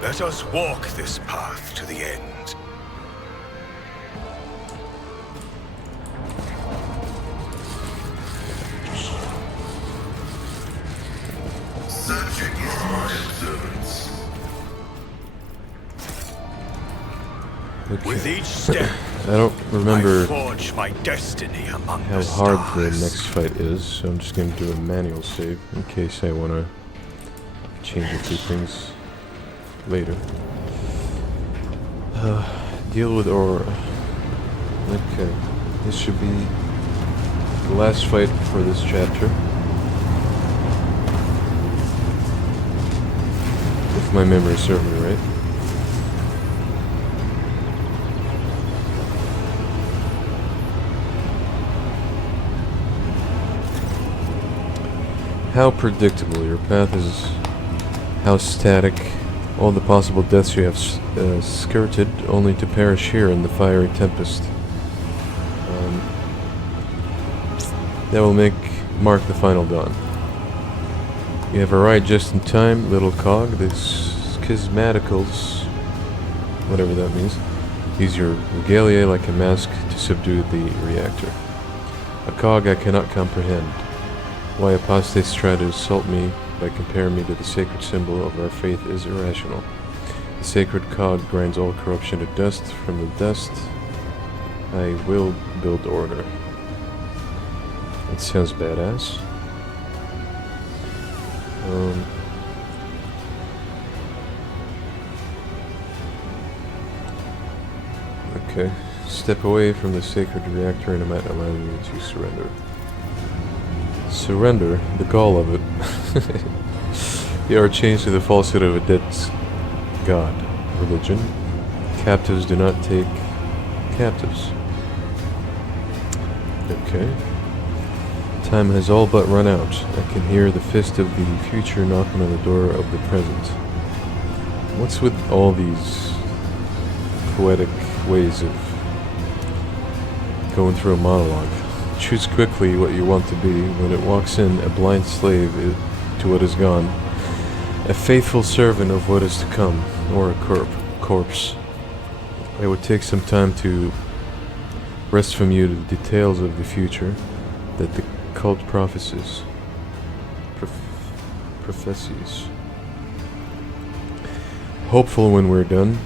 Let us walk this path to the end. Searching is my observance. Okay. With each step, I don't remember I forge my destiny among how the hard stars. the next fight is, so I'm just going to do a manual save in case I want to change a few things later. Deal with aura. Okay, this should be the last fight for this chapter. If my memory serves me right. How predictable your path is, how static, all the possible deaths you have skirted, only to perish here in the fiery tempest. That will mark the final dawn. You have arrived just in time, little cog. The schismaticals, whatever that means, use your regalia like a mask to subdue the reactor. A cog I cannot comprehend. Why apostates try to assault me by comparing me to the sacred symbol of our faith is irrational. The sacred cog grinds all corruption to dust. From the dust, I will build order. It sounds badass. Okay. Step away from the sacred reactor and it might allow you to surrender. Surrender, the gall of it. You are chained to the falsehood of a dead god. Religion. Captives do not take captives. Okay. Time has all but run out. I can hear the fist of the future knocking on the door of the present. What's with all these poetic ways of going through a monologue? Choose quickly what you want to be. When it walks in, a blind slave to what is gone, a faithful servant of what is to come, or a corpse. It would take some time to wrest from you the details of the future that the cult prophecies. Hopeful when we're done,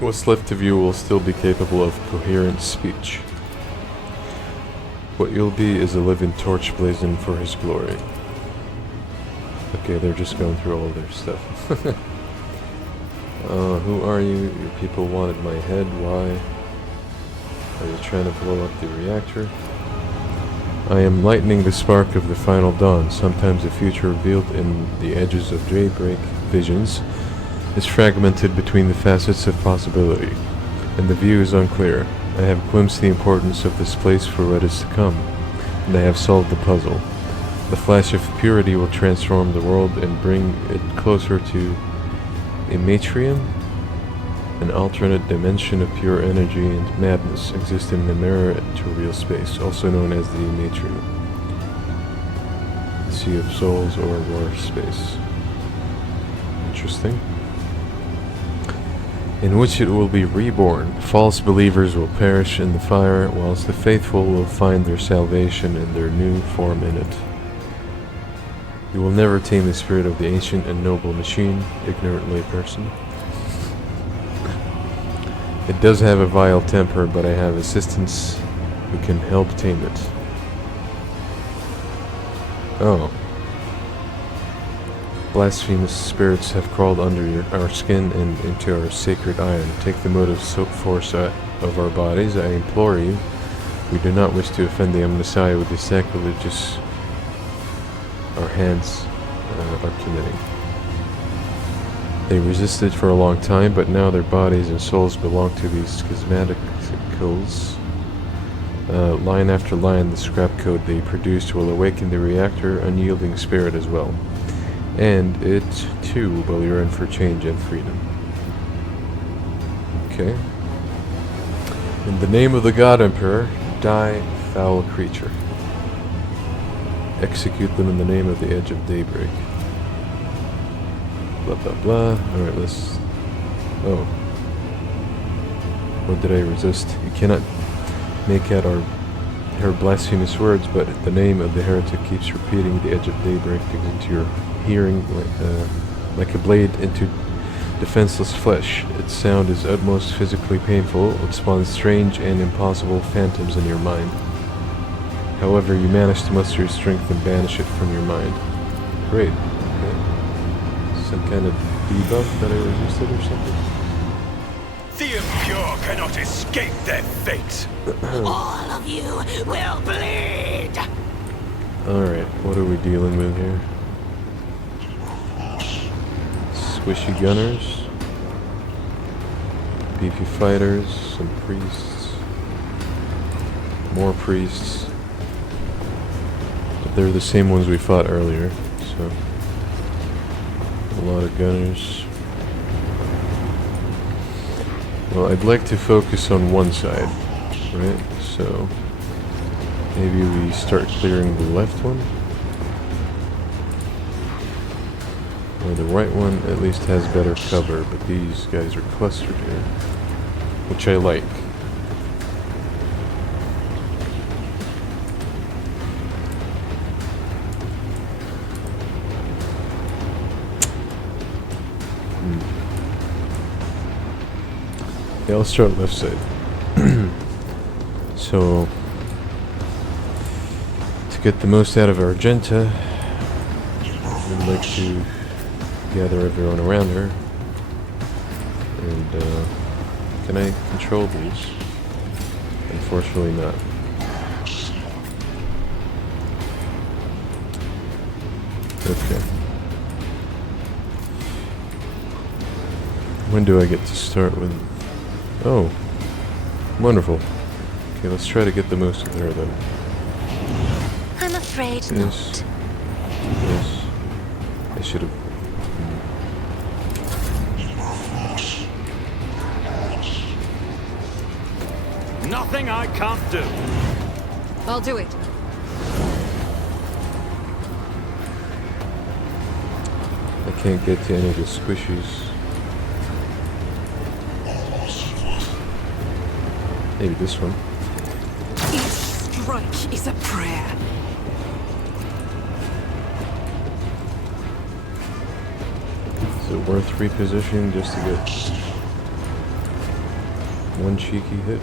what's left of you will still be capable of coherent speech. What you'll be is a living torch blazing for his glory. Okay, they're just going through all their stuff. Who are you? Your people wanted my head. Why? Are you trying to blow up the reactor? I am lightening the spark of the final dawn. Sometimes the future revealed in the edges of daybreak visions is fragmented between the facets of possibility, and the view is unclear. I have glimpsed the importance of this place for what is to come, and I have solved the puzzle. The flash of purity will transform the world and bring it closer to Imatrium, an alternate dimension of pure energy and madness existing in a mirror to real space, also known as the Imatrium, the Sea of Souls or War Space. Interesting. In which it will be reborn. False believers will perish in the fire, whilst the faithful will find their salvation in their new form in it. You will never tame the spirit of the ancient and noble machine, ignorant layperson. It does have a vile temper, but I have assistants who can help tame it. Oh. Blasphemous spirits have crawled under our skin and into our sacred iron. Take the motive force of our bodies, I implore you. We do not wish to offend the Messiah with the sacrilegious our hands are committing. They resisted for a long time, but now their bodies and souls belong to these schismaticals. Line after line, the scrap code they produced will awaken the reactor unyielding spirit as well. And it, too, will yearn for change and freedom. Okay. In the name of the God Emperor, die, foul creature. Execute them in the name of the edge of daybreak. blah blah blah. Alright, let's... Oh. What did I resist? You cannot make out her blasphemous words, but the name of the heretic keeps repeating. The edge of daybreak digs into your hearing like a blade into defenseless flesh. Its sound is utmost physically painful. It spawns strange and impossible phantoms in your mind. However, you manage to muster your strength and banish it from your mind. Great. Okay. Some kind of debuff that I resisted or something? The impure cannot escape their fate. All of you will bleed! Alright, what are we dealing with here? Squishy gunners, beefy fighters, some priests, more priests. But they're the same ones we fought earlier, so a lot of gunners. Well, I'd like to focus on one side, right? So maybe we start clearing the left one. Well, the right one at least has better cover, but these guys are clustered here, which I like. Yeah, let's start left side. So, to get the most out of Argenta, we'd like to gather everyone around her. And, can I control these? Unfortunately not. Okay. When do I get to start with? Oh, wonderful. Okay, let's try to get the most of her then. I'm afraid Yes. not. Yes. I should have. Nothing I can't do. I'll do it. I can't get to any of the squishies. Maybe this one. Each strike is a prayer. Is it worth repositioning just to get one cheeky hit?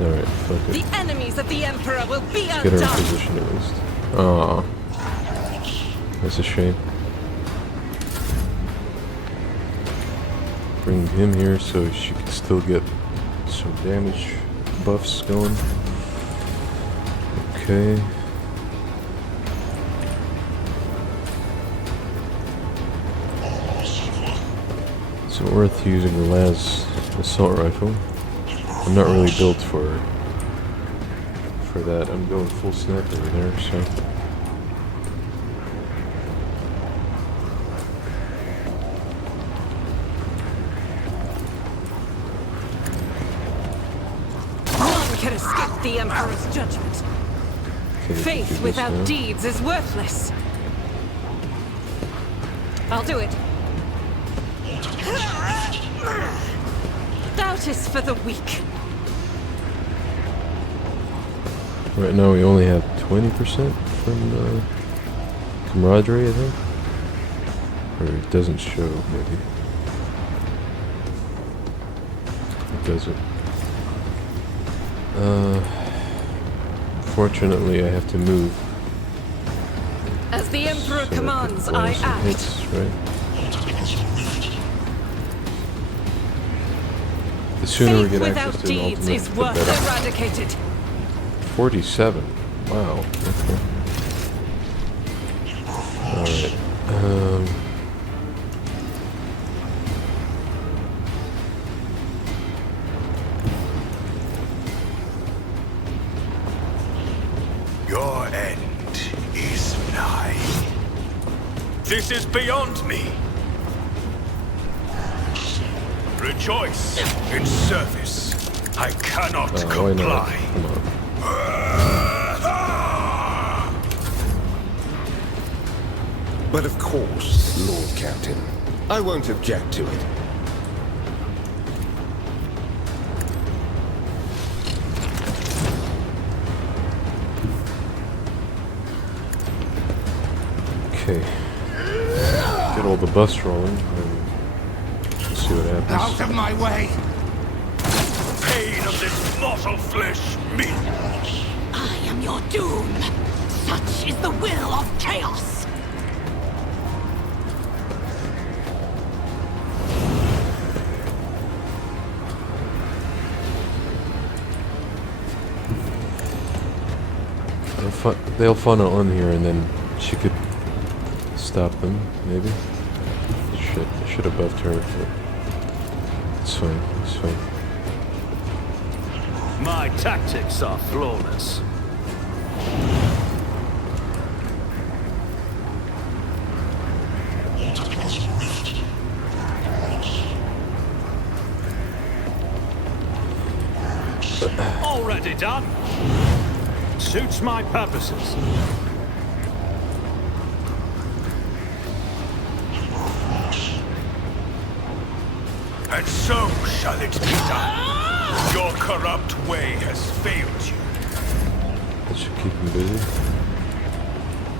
Alright, fuck it. The enemies of the Emperor will be Get her in undone. position at least. Aww. That's a shame. Bring him here so she can still get some damage buffs going. Okay. Is it worth using the Laz assault rifle? I'm not really built for that. I'm going full sniper over there, so. None can escape the Emperor's judgment. Okay, do Faith this without now. deeds is worthless. I'll do it. Doubt is for the weak. Right now we only have 20% from camaraderie, I think. Or it doesn't show, maybe. It doesn't. Fortunately, I have to move. As the Emperor so commands, that I the act. hits, right? The sooner we Faith get without access to an deeds ultimate, is the worth better. eradicated. 47. Wow. Okay. Alright. Your end is nigh. This is beyond me. Rejoice in service. I cannot Why not? comply. Come on. But of course, Lord Captain. I won't object to it. Okay. Get all the bus rolling and we'll see what happens. Out of my way! Pain of this mortal flesh, me. I am your doom. Such is the will of chaos. They'll funnel in here and then she could stop them, maybe? Shit, I should have buffed her, but it's fine, it's fine. My tactics are flawless. Already done. Suits my purposes. And so shall it be done. Your corrupt way has failed you. That should keep him busy.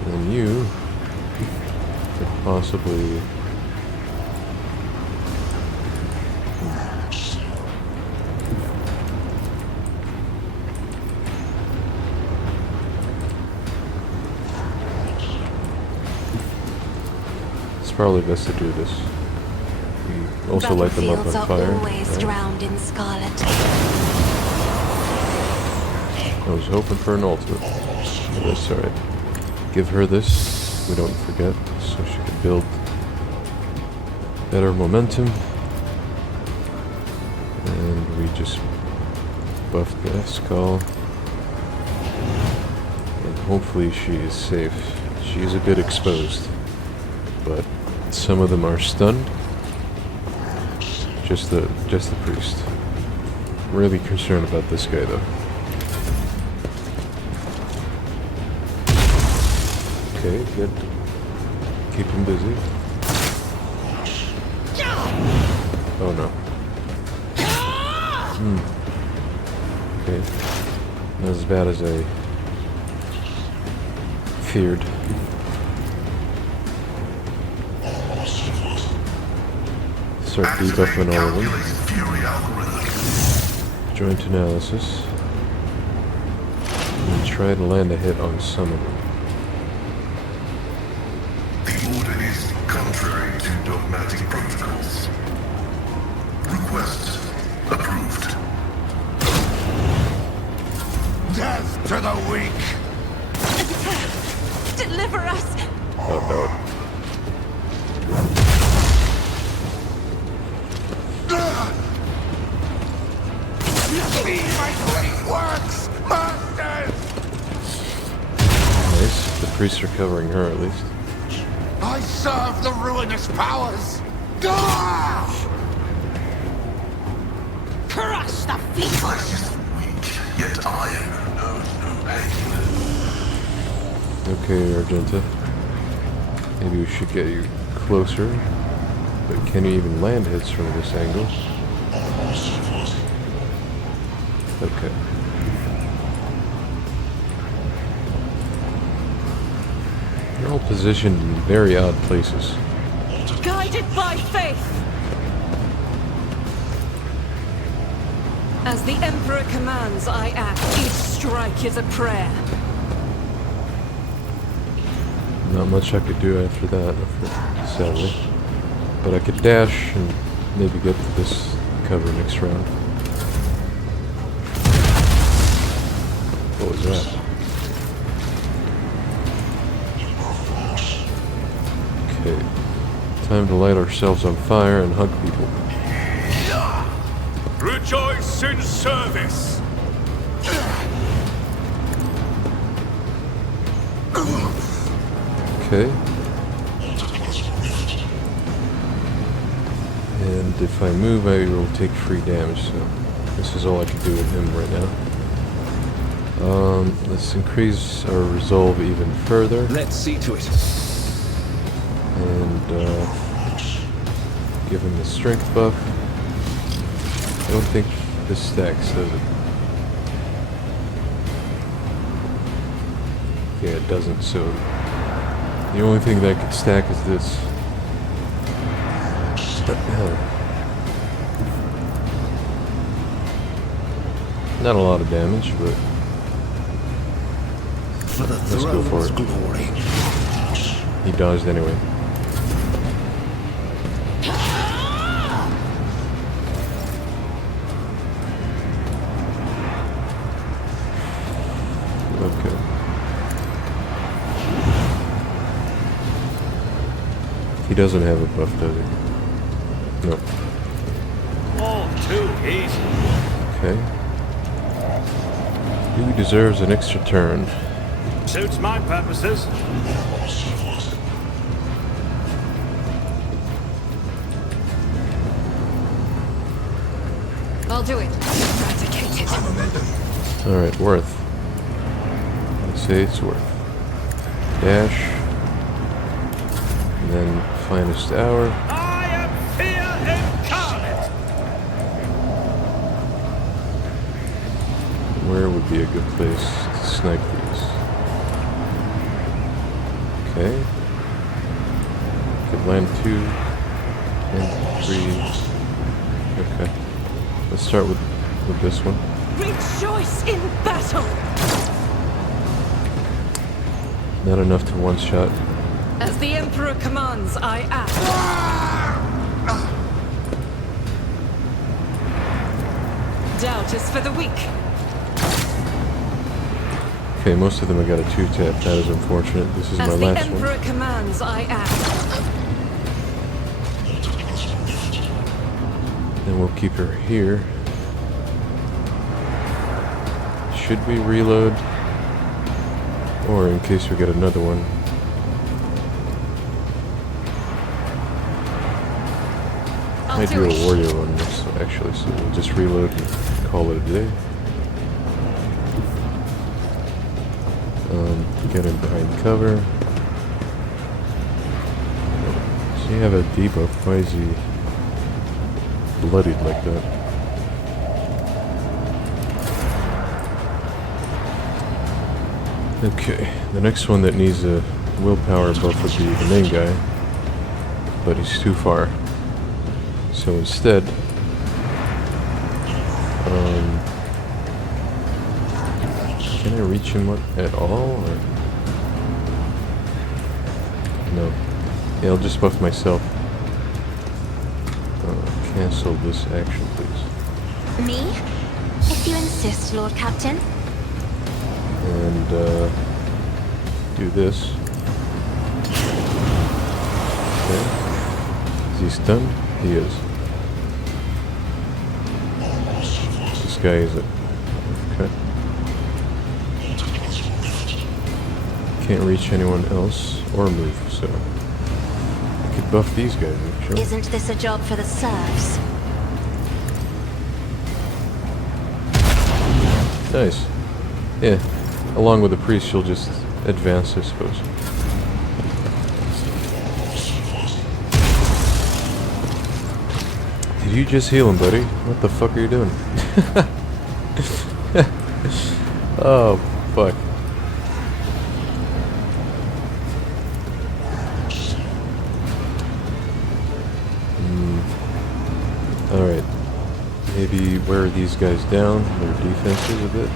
And then you could possibly... It's probably best to do this. We also light them up on fire. Battlefields are always Right. drowned in scarlet. I was hoping for an ultimate. But that's alright. Give her this, we don't forget, so she can build better momentum. And we just buff the skull. And hopefully she is safe. She is a bit exposed. But some of them are stunned. Just the priest. Really concerned about this guy though. Okay, good. Keep him busy. Oh no. Okay. Not as bad as I feared. Start debuffing all of them. Joint analysis. And try to land a hit on some of them. The order is contrary to dogmatic protocols. Request approved. Death to the weak! Deliver us! Oh no. See my great works, masters! Nice. The priests are covering her at least. I serve the ruinous powers! Gah! Crush the feeble. Flesh is weak, yet iron knows no pain. Okay, Argenta. Maybe we should get you closer. But can you even land hits from this angle? Okay. You're all positioned in very odd places. Guided by faith. As the Emperor commands, I act. Each strike is a prayer. Not much I could do after that, sadly. But I could dash and maybe get to this cover next round. What was that? Okay. Time to light ourselves on fire and hug people. Rejoice in service. Okay. And if I move, I will take free damage, so this is all I can do with him right now. Let's increase our resolve even further. Let's see to it. And give him the strength buff. I don't think this stacks, does it? Yeah, it doesn't, so the only thing that could stack is this. Not a lot of damage, but let's go for it. Glory. He dodged anyway. Okay. He doesn't have a buff, does he? No. All too easy. Okay. Who deserves an extra turn? Suits my purposes. I'll do it. Eradicated. Alright, worth. Let's say it's worth. Dash. And then finest hour. I am fear incarnate. Where would be a good place to snipe these? Okay. Could land 2 and 3. Okay. Let's start with this one. Rejoice in battle! Not enough to one shot. As the Emperor commands, I act. Doubt is for the weak. Okay, most of them I got a 2-tap. That is unfortunate. This is my As the last Emperor one. commands, I act. And we'll keep her here. Should we reload? Or in case we get another one. Might do a warrior one next, actually, so we'll just reload and call it a day. Get him behind cover. So you have a debuff. Why is he bloodied like that? Okay, the next one that needs a willpower buff would be the main guy, but he's too far. So instead, can I reach him at all, or no? Yeah, I'll just buff myself. Cancel this action, please. Me? If you insist, Lord Captain. And do this. Okay. Is he stunned? He is. This guy is it. Okay. Can't reach anyone else or move, so I could buff these guys actually. Isn't this a job for the serfs? Nice. Yeah. Along with the priest, you'll just advance, I suppose. Did you just heal him, buddy? What the fuck are you doing? Oh, fuck. Alright. Maybe wear these guys down, their defenses a bit.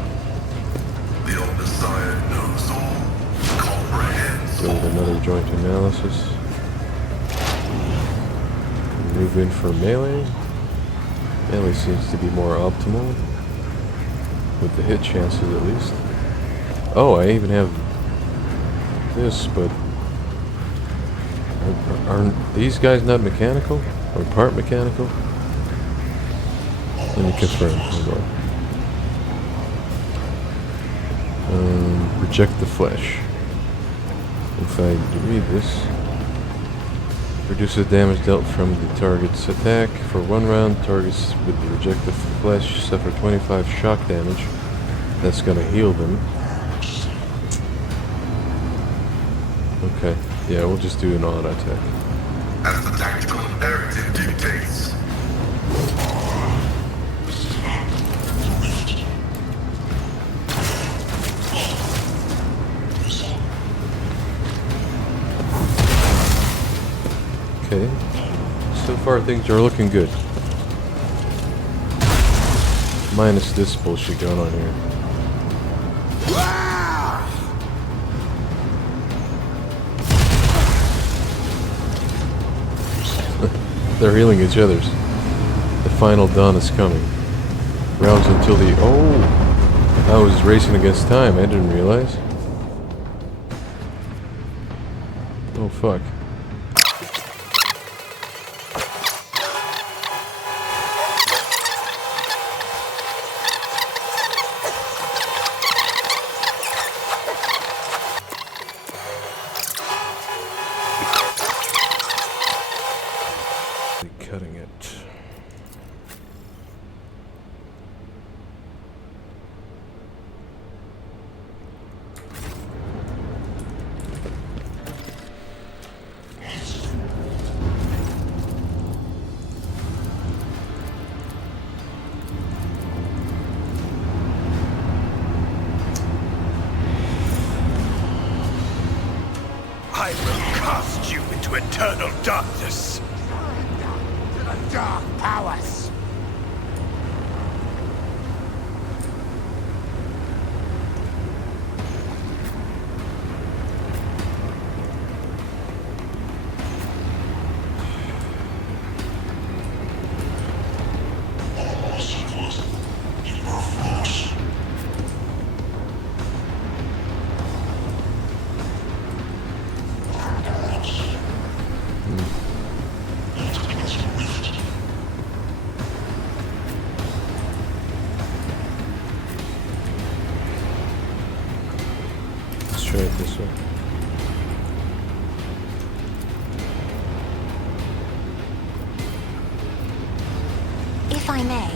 The Omnissiah knows all, comprehends Go with another joint analysis. Move in for melee. Melee seems to be more optimal. With the hit chances at least. Oh, I even have this, but aren't these guys not mechanical? Or part mechanical? Let me confirm. Hold on. Reject the flesh. If I read this, reduces damage dealt from the target's attack for 1 round. Targets with the reject the flesh suffer 25 shock damage. That's gonna heal them. Okay. Yeah, we'll just do an auto attack. as the tactical imperative dictates. Okay. So far things are looking good. Minus this bullshit going on here. They're healing each other's. The final dawn is coming. Rounds until the... Oh! I was racing against time. I didn't realize. Oh, fuck. Cutting it. I will cast you into eternal darkness. Dark powers! Let's try it this way. If I may,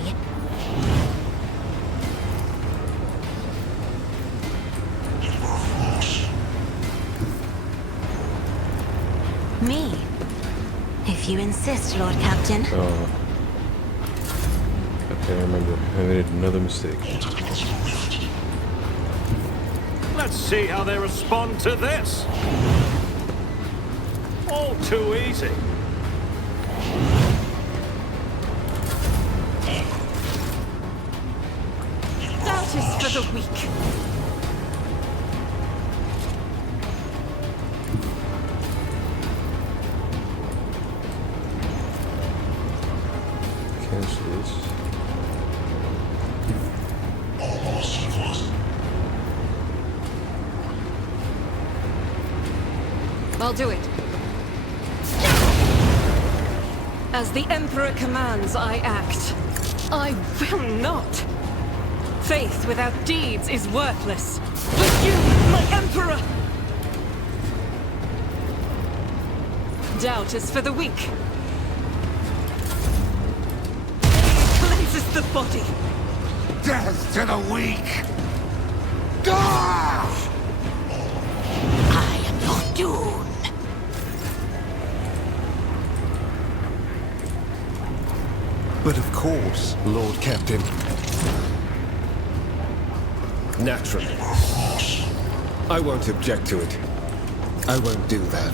me. If you insist, Lord Captain. Oh. Okay, I remember. I made another mistake. Let's see how they respond to this. All too easy. Doubt is for the weak. Cancel this. I'll do it. As the Emperor commands, I act. I will not. Faith without deeds is worthless. With you, my Emperor! Doubt is for the weak. Cleanses the body. Death to the weak! Ah! I am your doom. But of course, Lord Captain. Naturally. I won't object to it. I won't do that.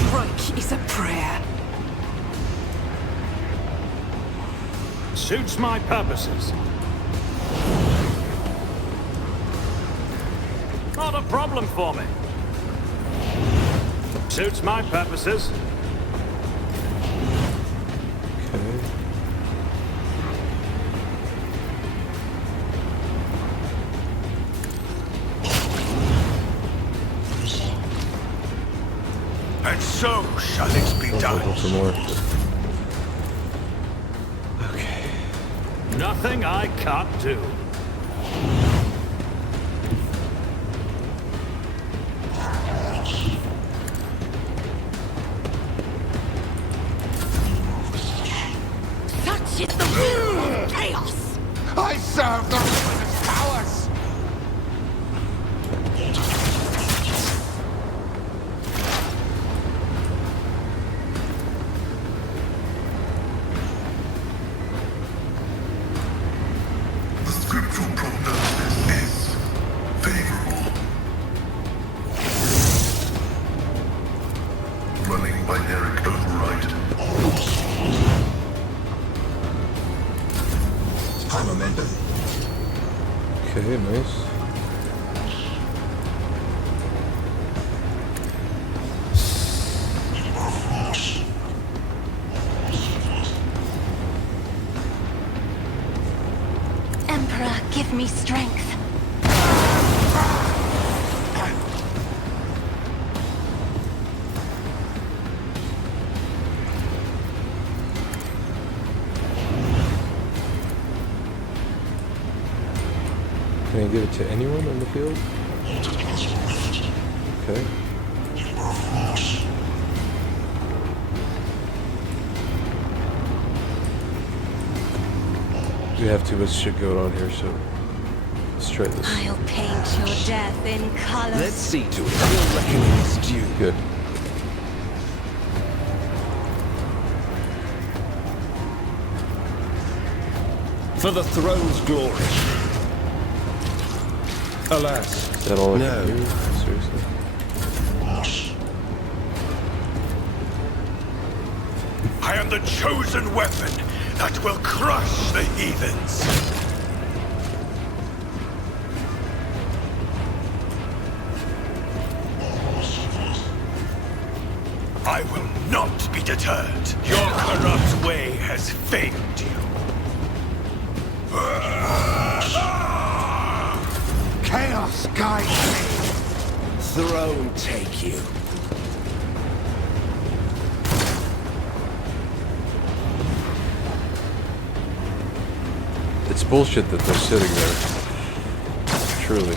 Strike is a prayer. Suits my purposes. Not a problem for me. Suits my purposes. Okay. And so shall it be Go done. for more. Okay. Nothing I can't do. Shit the will of chaos! I serve the ruinous powers! The scriptural prognosis is favorable. Running binary override. Momentum. Okay, nice. Emperor, give me strength. Can I give it to anyone on the field? Okay. We have too much shit going on here, so let's try this. I'll paint your death in colors. Let's see to it. Your reckoning is due. Good. For the throne's glory. Alas. Is that all I No. can do? Seriously? I am the chosen weapon that will crush the heathens. I will not be deterred. Your corrupt way has failed you. Chaos guide me! Throne take you. It's bullshit that they're sitting there. Truly.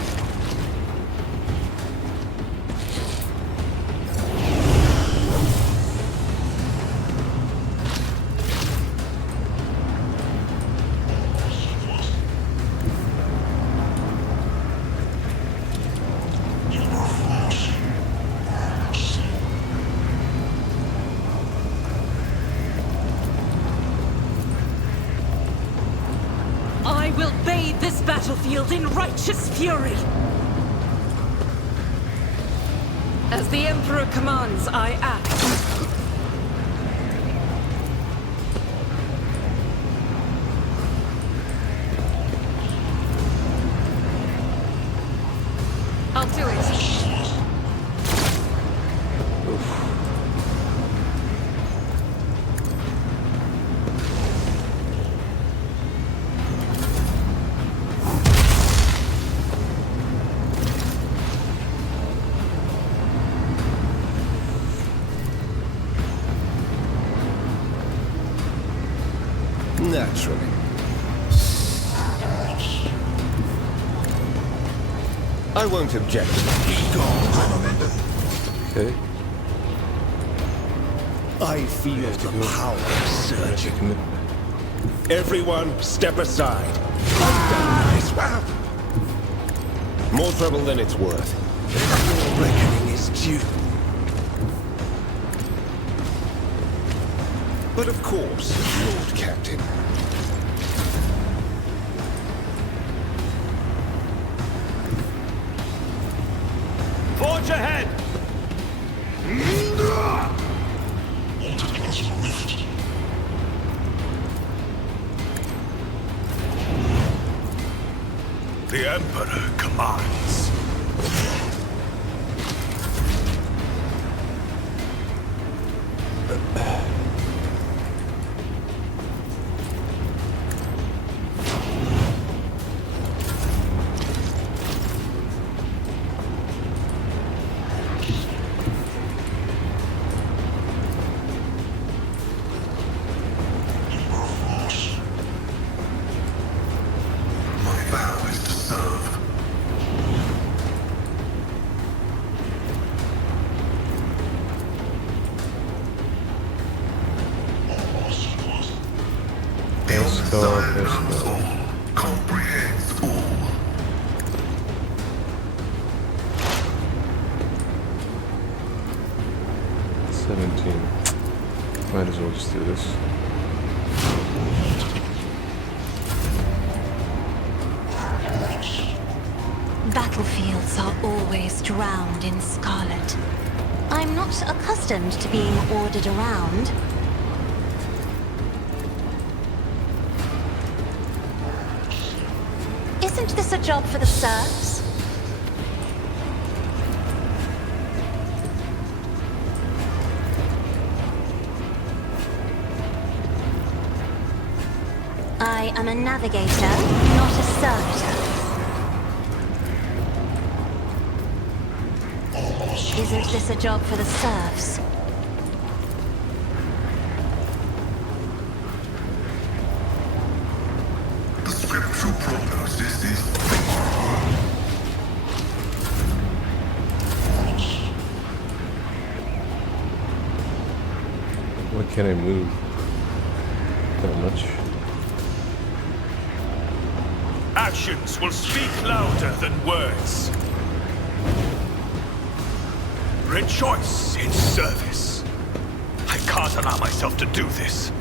I will bathe this battlefield in righteous fury! As the Emperor commands, I act. I'll do it. Naturally. I won't object. Okay. I feel the power surging. Commit. Everyone, step aside. More trouble than it's worth. Your reckoning is due. But of course, Lord Captain. Forge ahead! The Emperor commands. My vow is to serve. Envelopes all. Comprehends all. Might as well just do this. Battlefields are always drowned in scarlet. I'm not accustomed to being ordered around. Isn't this a job for the serfs? I am a navigator, not a servitor. Isn't this a job for the serfs? The scriptural prognosis is Why can't I move that much? Actions will speak louder than words. Rejoice in service. I can't allow myself to do this.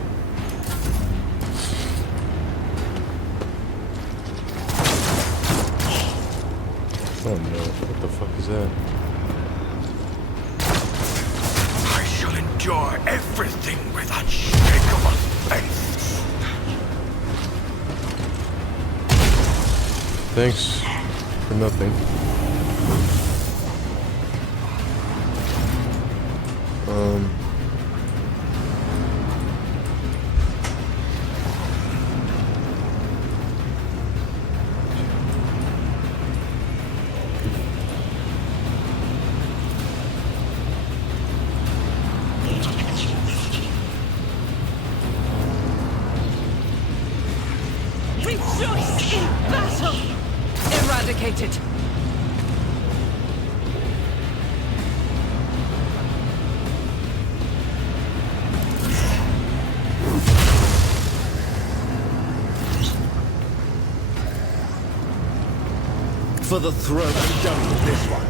Oh no, what the fuck is that? I shall endure everything with unshakable faith. Thanks for nothing. Rejoice in battle! Eradicated. For the throne, I'm done with this one.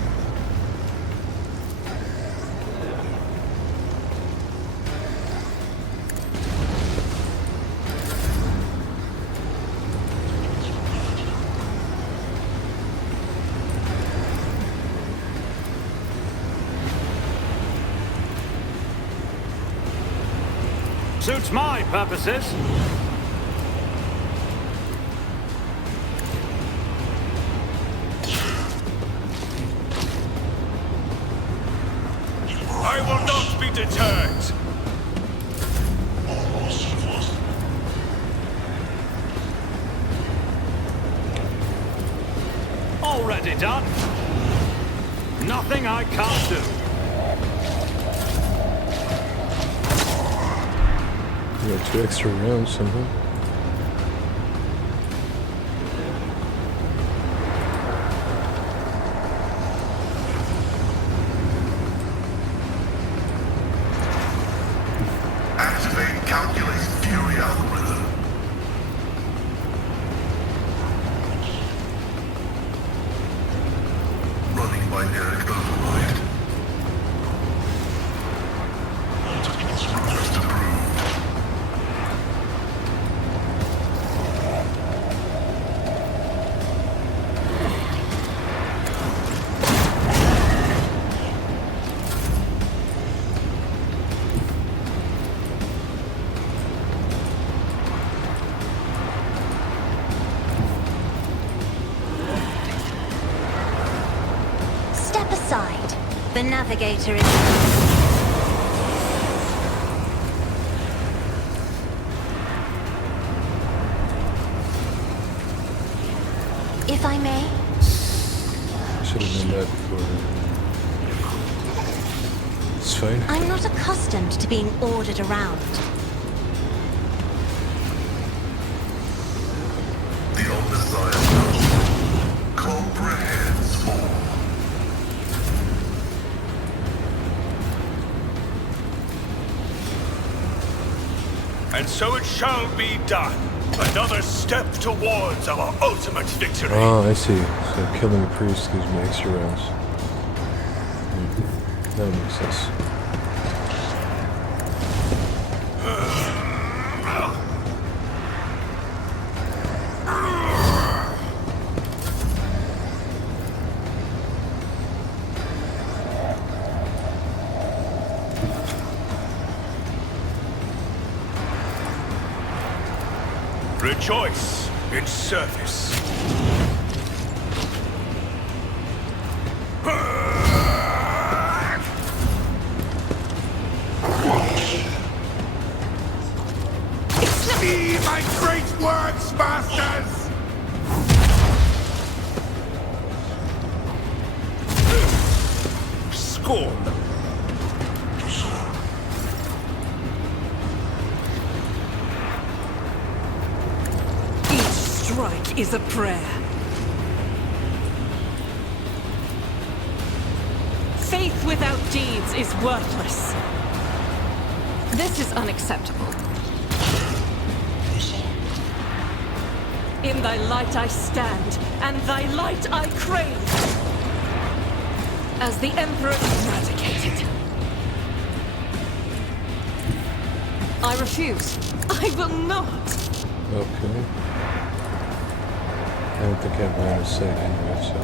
Suits my purposes. I will not be deterred. Already done. Nothing I can't do. We got 2 extra rounds somehow. activate calculate fury algorithm. Running binaric override. Request approved. Step aside. The navigator is... If I may, Should have done that before. It's fine. I'm not accustomed to being ordered around. The Omnissiah comprehends all. And so it shall be done. Another step towards our ultimate victory. Oh, I see. So killing a priest gives me extra rounds. That makes sense. Rejoice in service. See my great works, masters! Scorn them. Each strike is a prayer. Faith without deeds is worthless. This is unacceptable. In thy light I stand, and thy light I crave. As the Emperor eradicated. I refuse. I will not. Okay. I don't think I have line of sight anyway, so...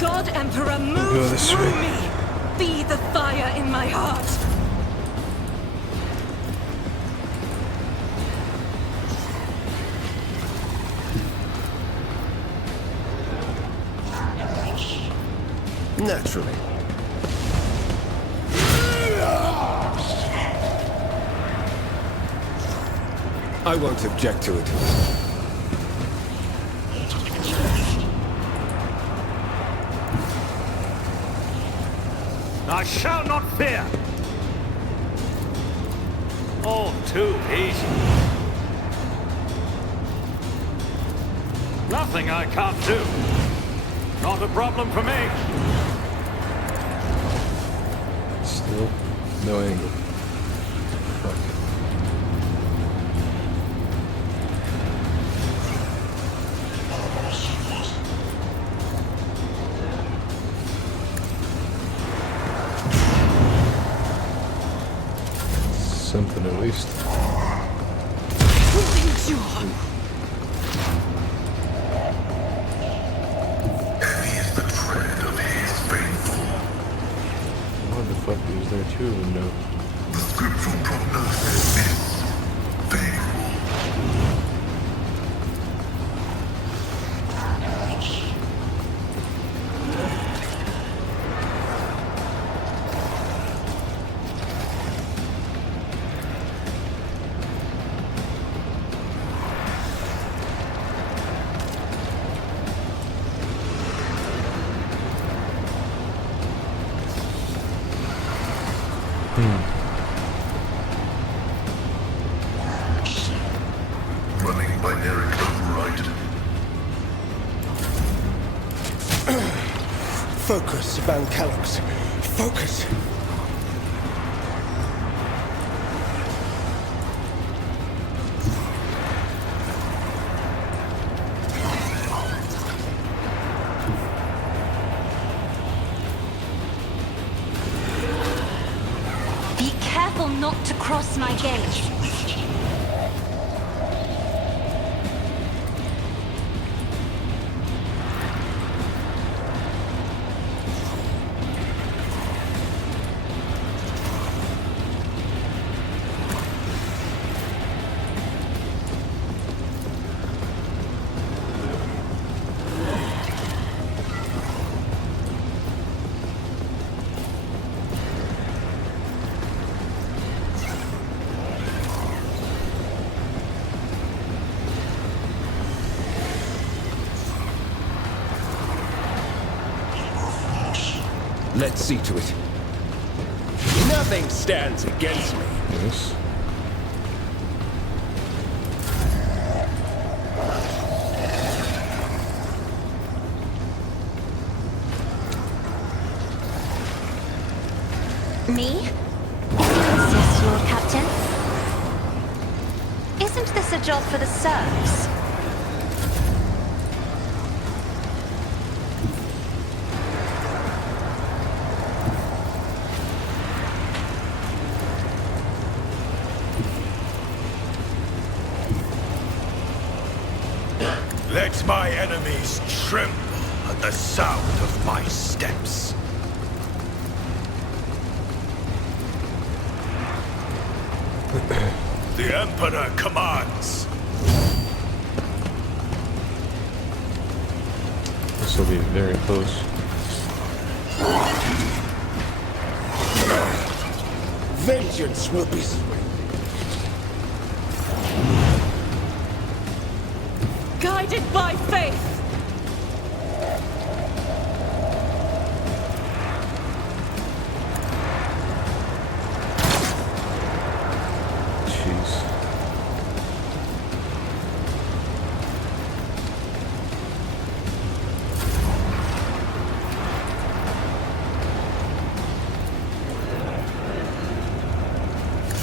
God Emperor, go move this through way. me. Be the fire in my heart. Naturally. I won't object to it. I shall not fear. All too easy. Nothing I can't do. Not a problem for me. Still, no angle. Fuck. Something at least. Endure. Heavy is the tread of his faithful. What the fuck is there two of them now? The scriptural prognosis is favorable. Running binary override. Focus, Van Callux. Focus. Be careful not to cross my gaze. Let's see to it. Nothing stands against me. Yes. Me? Yes, Lord Captain. Is Isn't this a job for the serfs? Let my enemies tremble at the sound of my steps. The Emperor commands. This will be very close. Vengeance will be swift. Guided by faith! Jeez.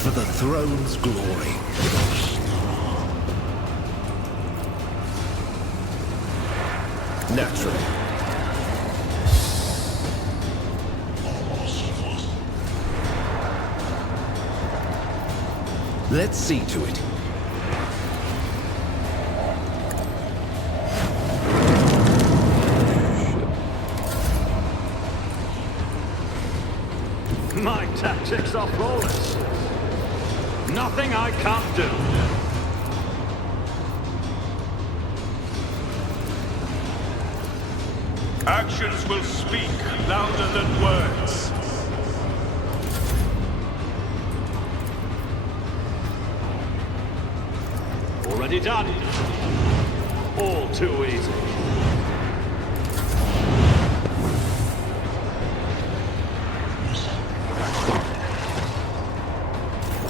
For the throne's glory. Naturally. Let's see to it. My tactics are flawless. Nothing I can't do. Actions will speak louder than words. Already done. All too easy.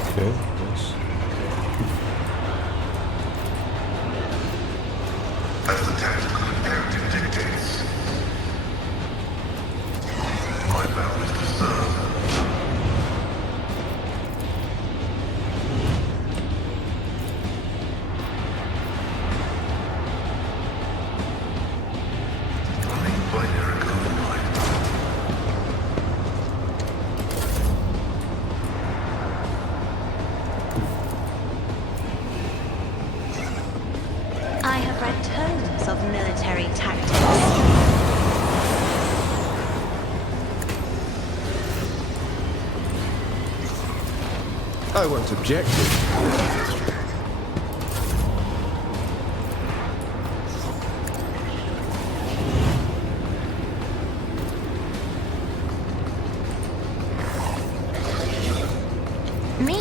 Okay, nice. As the tactical imperative dictates, my vow is to serve. Running binary code line. I have read tomes of military tactics. I won't object to it. Me?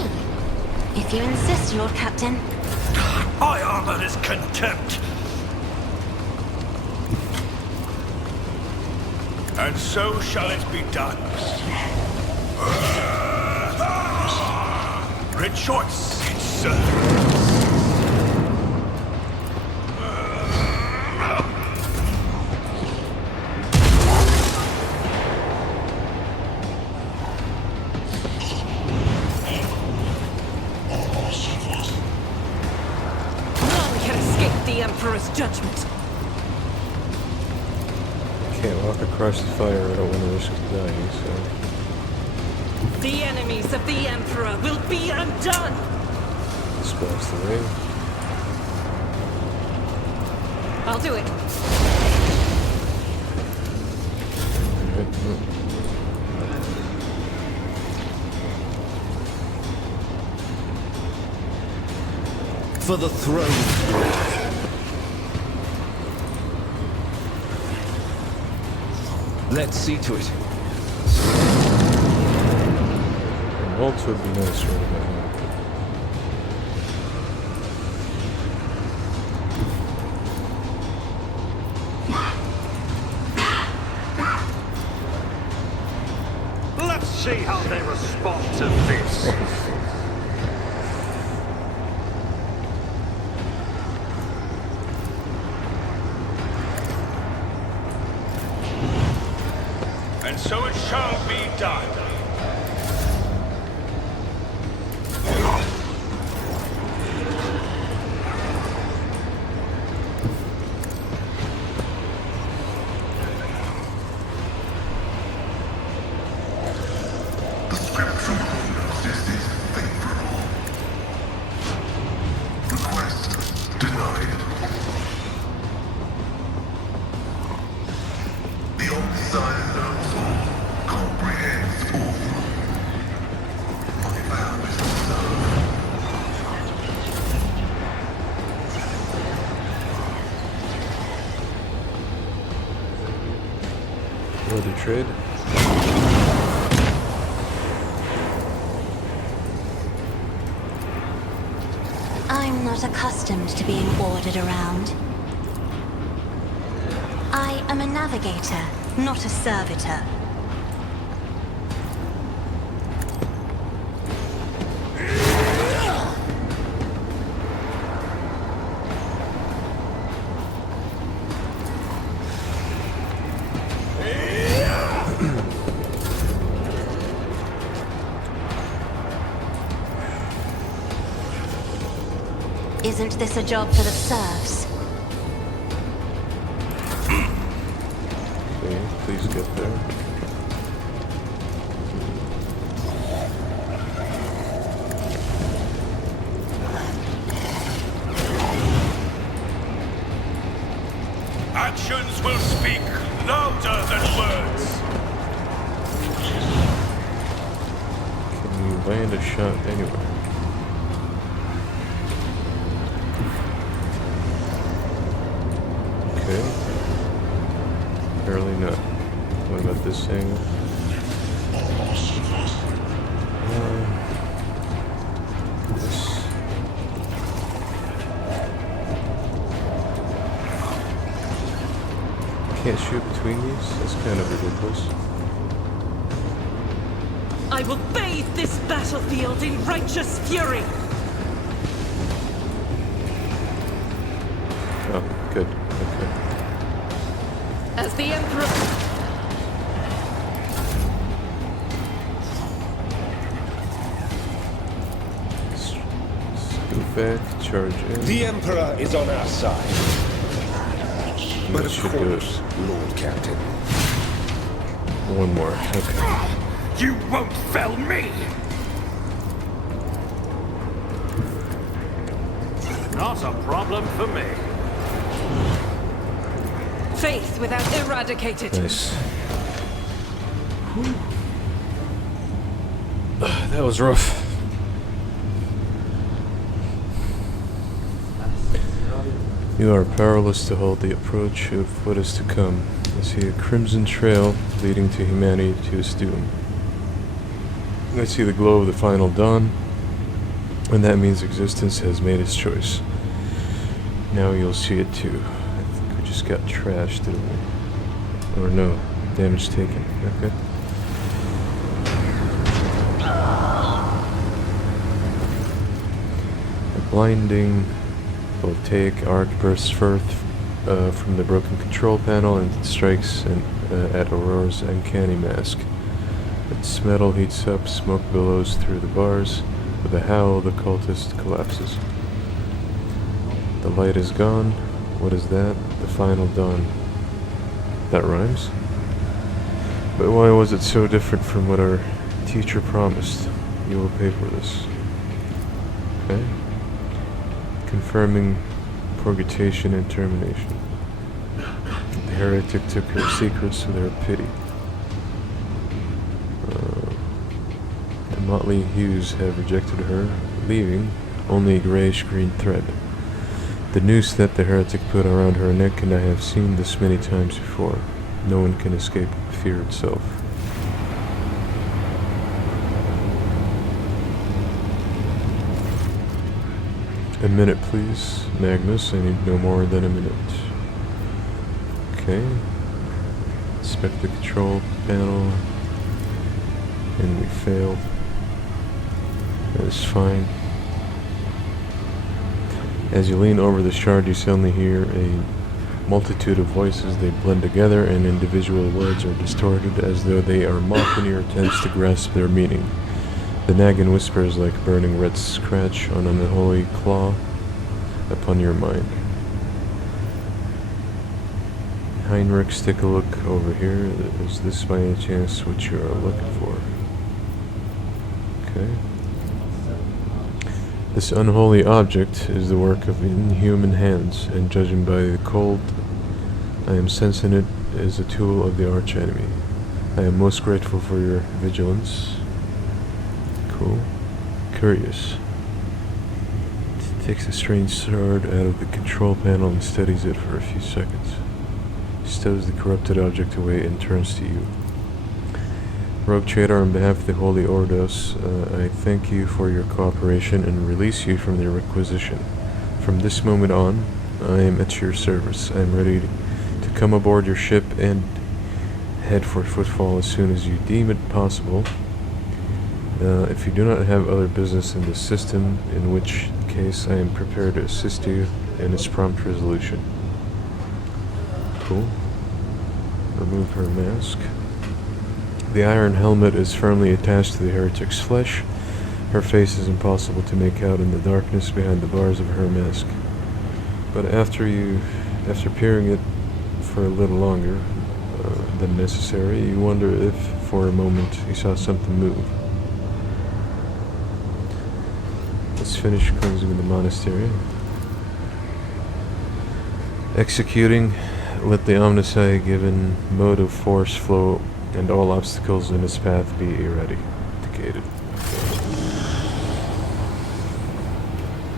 If you insist, Lord Captain. My armor is contempt. And so shall it be done. Rejoice in service. None can escape the Emperor's judgment. Can't walk across the fire, I don't want to risk dying, so... The enemies of the Emperor will be undone! This blocks the way. I'll do it. Alright, For the throne's glory. Let's see to it. Waltz would be nice right about now. Let's see how they respond to this. And so it shall be done. Spectral prognosis is favorable. Request denied. The Omniscient knows all, comprehends all. My vow is observed. Another trade. I'm not accustomed to being ordered around. I am a navigator, not a servitor. Isn't this a job for the serfs? Okay, please get there. Actions will speak louder than words. Can you land a shot anywhere? Okay. Apparently not. What about this angle? This. Can't shoot between these? That's kind of ridiculous. I will bathe this battlefield in righteous fury! Oh, good. Okay. As the Emperor... Scoot back, charge in. The Emperor is on our side. But That of should do it. course, Lord Captain. One more. Okay. You won't fell me! Not a problem for me. Faith without eradicated. Nice. That was rough. You are powerless to hold the approach of what is to come. I see a crimson trail leading to humanity to its doom. I see the glow of the final dawn, and that means existence has made its choice. Now you'll see it too. I think we just got trashed, didn't we? Or no, damage taken. Okay. A blinding voltaic arc bursts forth from the broken control panel and strikes at Aurora's uncanny mask. Its metal heats up, smoke billows through the bars. With a howl, the cultist collapses. The light is gone. What is that? The final dawn. That rhymes? But why was it so different from what our teacher promised? You will pay for this. Okay. Confirming purgation and termination. The heretic took her secrets without pity. The motley hues have rejected her, leaving only a grayish-green thread. The noose that the heretic put around her neck, and I have seen this many times before. No one can escape fear itself. A minute, please. Magnus, I need no more than a minute. Okay. Inspect the control panel. And we failed. That is fine. As you lean over the shard, you suddenly hear a multitude of voices. They blend together, and individual words are distorted as though they are mocking your attempts to grasp their meaning. The nagging whispers like burning red scratch on an unholy claw upon your mind. Heinrich, take a look over here. Is this by any chance what you are looking for? Okay. This unholy object is the work of inhuman hands, and judging by the cold, I am sensing it as a tool of the archenemy. I am most grateful for your vigilance. Cool. Curious. Takes a strange sword out of the control panel and steadies it for a few seconds. Stows the corrupted object away and turns to you. Rogue Trader, on behalf of the Holy Ordos, I thank you for your cooperation and release you from their requisition. From this moment on, I am at your service. I am ready to come aboard your ship and head for Footfall as soon as you deem it possible. If you do not have other business in this system, in which case I am prepared to assist you in its prompt resolution. Cool. Remove her mask. The iron helmet is firmly attached to the heretic's flesh. Her face is impossible to make out in the darkness behind the bars of her mask. But after peering it for a little longer than necessary, you wonder if, for a moment, you saw something move. Let's finish cleansing the monastery. Executing, let the Omnisci given mode of force flow and all obstacles in its path be eradicated.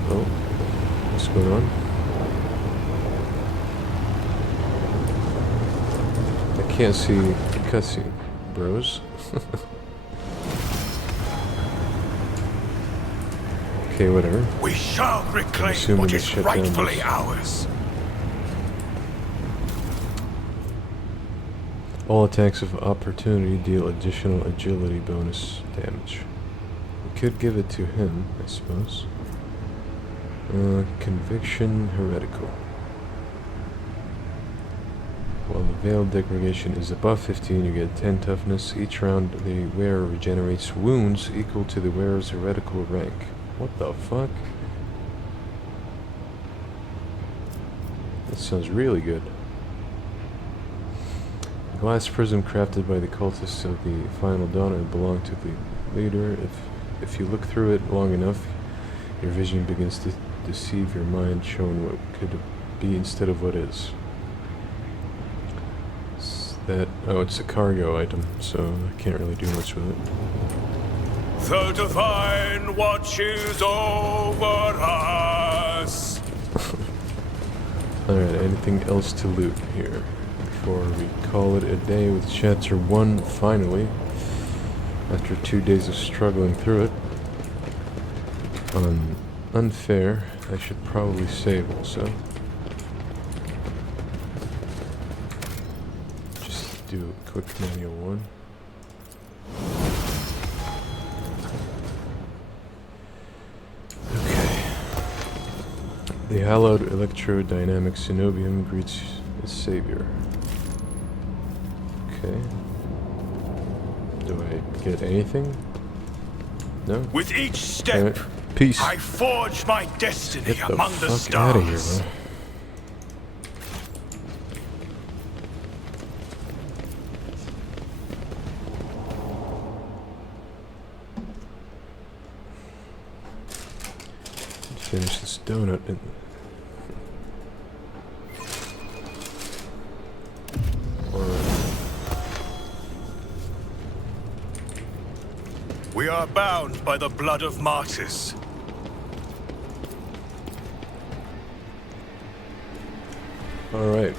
Oh, what's going on? I can't see the cutscene, bros. Okay, whatever. We shall reclaim what is rightfully ours. All attacks of opportunity deal additional agility bonus damage. We could give it to him, I suppose. Conviction heretical. While the veiled degradation is above 15, you get 10 toughness. Each round the wearer regenerates wounds equal to the wearer's heretical rank. What the fuck? That sounds really good. Glass prism crafted by the cultists of the Final Dawn and belonged to the leader. If you look through it long enough, your vision begins to deceive your mind, showing what could be instead of what is. It's a cargo item, so I can't really do much with it. The Divine watches over us. Alright, anything else to loot here before we call it a day with Chapter 1 finally, after 2 days of struggling through it? On unfair, I should probably save also. Just do a quick manual one. The hallowed electrodynamic Cenobium greets its savior. Okay. Do I get anything? No? With each step, Peace. I forge my destiny Get among the fuck out of here, stars. bro. Finish this donut and We are bound by the blood of martyrs. alright.